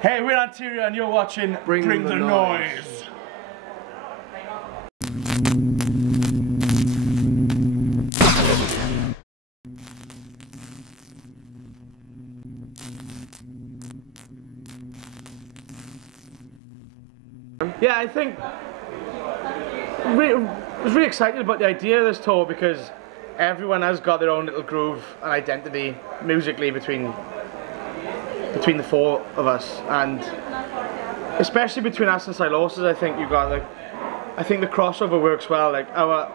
Hey, we're Anterior and you're watching Bring the Noise. Yeah, I think I was really excited about the idea of this tour because everyone has got their own little groove and identity musically between the four of us, and especially between us and Silosis. I think I think the crossover works well. Like our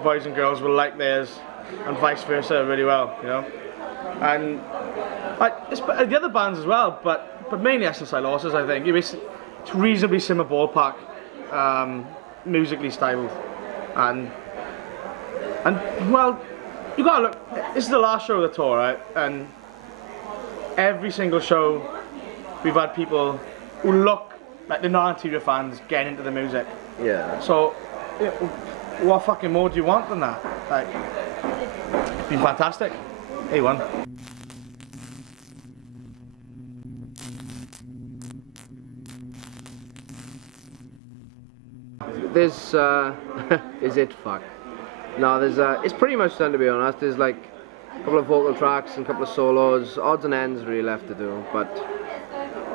boys and girls will like theirs, and vice versa, really well, you know. And the other bands as well, but mainly us and Silosis. I think it's reasonably similar ballpark, musically styled, and well, you gotta look. This is the last show of the tour, right? And every single show, we've had people who look like they're not Anterior fans getting into the music. Yeah. So, what fucking more do you want than that? Like, it's been fantastic. A1. This is it. Fuck. No, there's it's pretty much done, to be honest. There's like a couple of vocal tracks and a couple of solos, odds and ends really left to do, but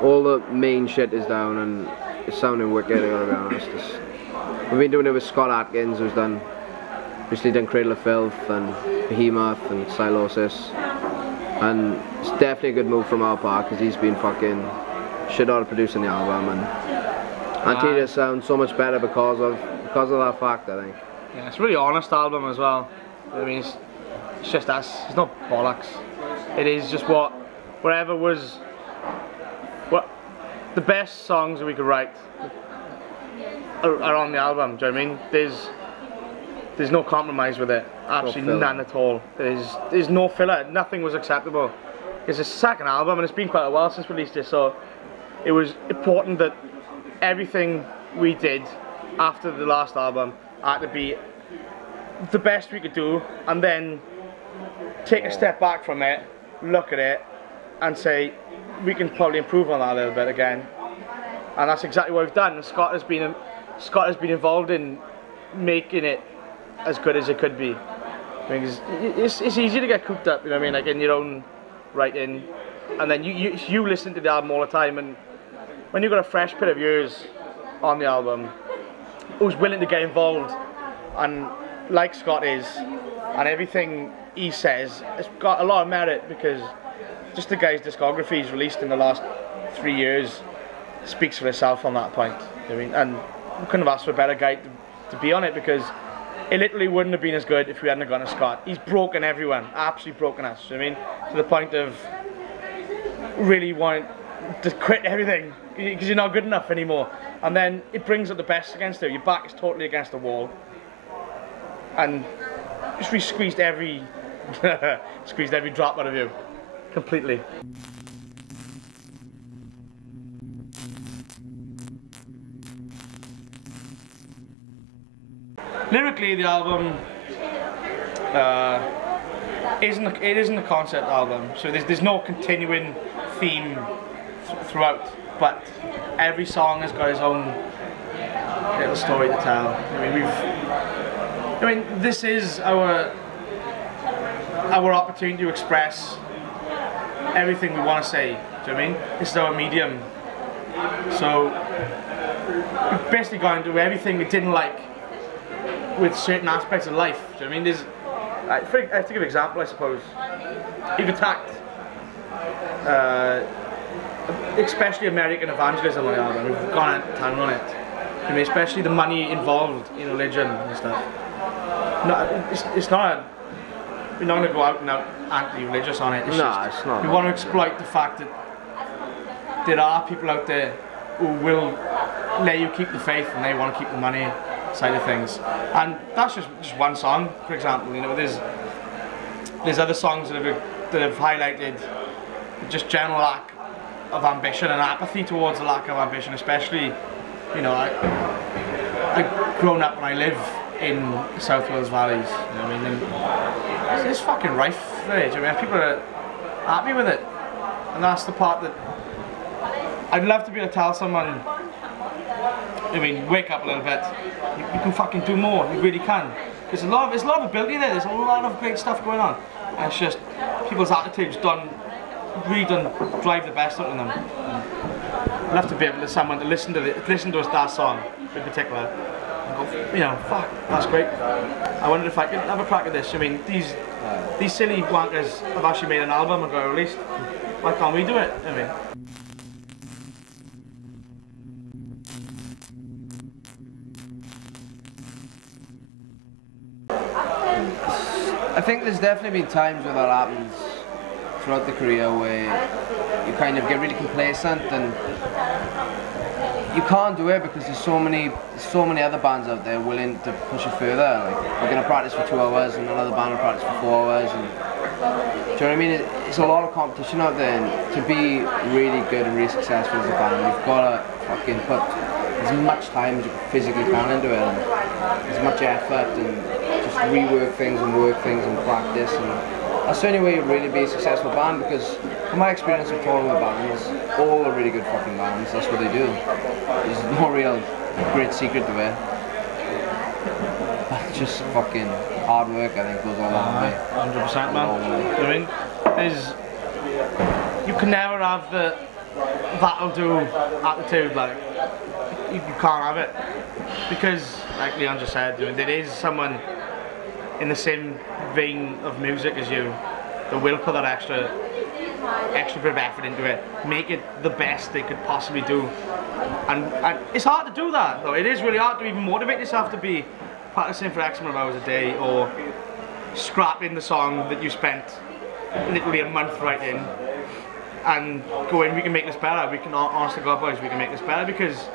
all the main shit is down and it's sounding wicked, I gotta be honest. We've been doing it with Scott Atkins, who's recently done Cradle of Filth and Behemoth and Silosis, and it's definitely a good move from our part because he's been fucking shit out of producing the album, and Anterior sounds so much better because of that fact, I think. Yeah, it's a really honest album as well. I mean, it's just us. It's not bollocks. It is just whatever was the best songs that we could write are on the album. Do you know what I mean? There's no compromise with it. Absolutely none at all. There's no filler. Nothing was acceptable. It's a second album and it's been quite a while since we released it, so it was important that everything we did after the last album had to be the best we could do, and then take a step back from it, look at it, and say we can probably improve on that a little bit again. And that's exactly what we've done. And Scott has been involved in making it as good as it could be. I mean, it's easy to get cooped up, you know what I mean, like in your own writing, and then you listen to the album all the time, and when you've got a fresh pair of ears on the album who's willing to get involved, and like Scott is, and everything he says, it's got a lot of merit because just the guy's discography he's released in the last 3 years speaks for itself on that point. I mean, and we couldn't have asked for a better guy to be on it because it literally wouldn't have been as good if we hadn't gone to Scott. He's broken everyone, absolutely broken us. I mean, to the point of really wanting to quit everything because you're not good enough anymore. And then it brings up the best against you. Your back is totally against the wall, and just we squeezed every drop out of you completely. Lyrically, the album isn't a concept album, so there's no continuing theme throughout, but every song has got its own little story to tell. I mean, this is our opportunity to express everything we want to say. Do you know what I mean? This is our medium. So we've basically gone into everything we didn't like with certain aspects of life. Do you know what I mean? I have to give an example, I suppose. We've attacked especially American evangelism on the album. We've gone out town on it. I mean, especially the money involved in religion and stuff. No, it's not we're not going to go out and out anti-religious on it. It's not. We want to exploit the fact that there are people out there who will let you keep the faith and they want to keep the money side of things. And that's just one song, for example. You know, there's other songs that have highlighted just general lack of ambition and apathy towards the lack of ambition, especially, you know, I've grown up and I live in the South Wales valleys, you know what I mean, and it's fucking rife there, do you know what I mean? People are happy with it, and that's the part that I'd love to be able to tell someone, I mean, wake up a little bit. You can fucking do more. You really can. There's a lot of ability there. There's a lot of great stuff going on. And it's just people's attitudes really don't drive the best out of them. I'd love to be able to someone to listen to that song in particular and go, you know, fuck, that's great. I wondered if I could have a crack at this. I mean, these silly wankers have actually made an album and got it released. Why can't we do it? I mean. I think there's definitely been times where that happens throughout the career where you kind of get really complacent and you can't do it because there's so many other bands out there willing to push it further. Like, we're going to practice for 2 hours and another band will practice for 4 hours. And, do you know what I mean? It's a lot of competition out there, and to be really good and really successful as a band, you've got to fucking put as much time as you physically can into it, and as much effort, and just rework things and work things and practice. And that's the only way you'll really be a successful band, because from my experience of touring with bands, all are really good fucking bands, that's what they do. There's no real great secret to it. But just fucking hard work, I think, goes a long way. 100%, man. I mean, you can never have the that'll do attitude, like, you can't have it. Because, like Leon just said, there is someone in the same vein of music as you that will put that extra bit of effort into it, make it the best they could possibly do. And it's hard to do that, though. It is really hard to even motivate yourself to be practicing for X amount of hours a day, or scrapping the song that you spent literally a month writing and going, we can make this better, we can, honest to God boys, we can make this better, because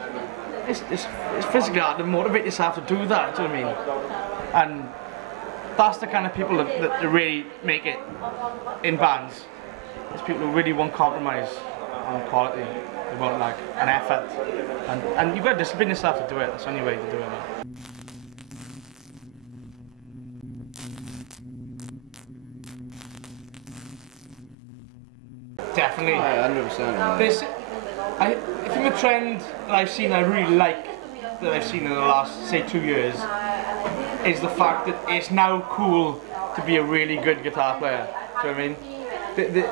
it's physically hard to motivate yourself to do that, do you know what I mean? And that's the kind of people that really make it in bands. It's people who really won't compromise on quality. They want like an effort, and you've got to discipline yourself to do it. That's the only way to do it. Definitely. 100%. I think a trend that I've seen, I really like, that I've seen in the last, say, 2 years, is the fact that it's now cool to be a really good guitar player. Do you know what I mean?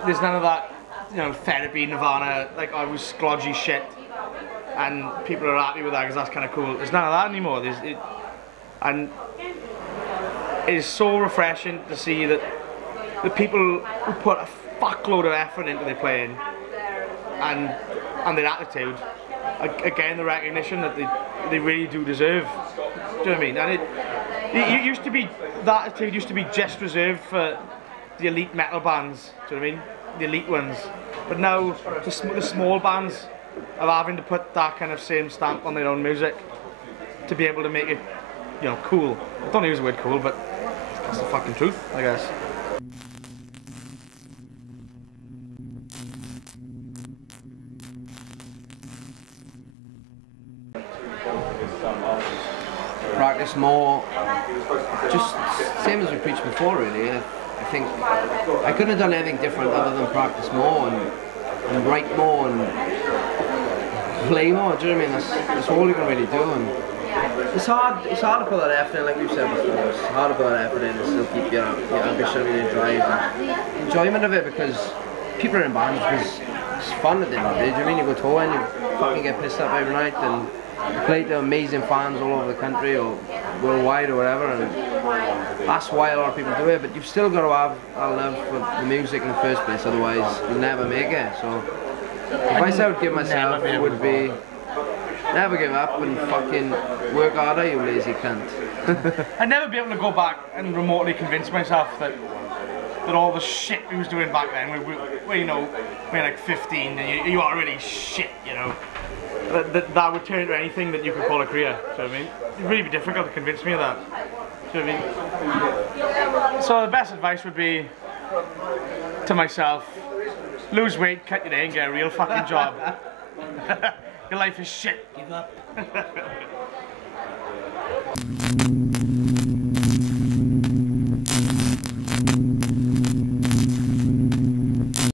There's none of that, you know, therapy, Nirvana, like I was sklodgy shit, and people are happy with that because that's kind of cool. There's none of that anymore. And it is so refreshing to see that the people who put a fuckload of effort into their playing and their attitude, again, the recognition that they really do deserve. Do you know what I mean? And it used to be, that attitude used to be just reserved for the elite metal bands, do you know what I mean? The elite ones. But now the small bands are having to put that kind of same stamp on their own music to be able to make it, you know, cool. I don't use the word cool, but that's the fucking truth, I guess. Practice more, just same as we preached before, really. I think I couldn't have done anything different other than practice more and write more and play more. Do you know what I mean? That's all you can really do. And it's hard to put that effort in, like we've said before. It's hard to put that effort in and still keep your ambition and your drive and enjoyment of it, because people are in bands because it's fun at the end of the day. Do you know what I mean? You go touring, you fucking get pissed up every night, and you play to amazing fans all over the country or worldwide or whatever, and that's why a lot of people do it. But you've still got to have a love for the music in the first place, otherwise you'll never make it. So the advice I would give myself would be never give up and fucking work harder, you lazy cunt. I'd never be able to go back and remotely convince myself that all the shit we was doing back then, we you know, we were like 15 and you are really shit, you know. That would turn into anything that you could call a career. Do you know what I mean? It'd really be difficult to convince me of that. Do you know what I mean? So the best advice would be to myself: lose weight, cut your hair, and get a real fucking job. Your life is shit. Give up.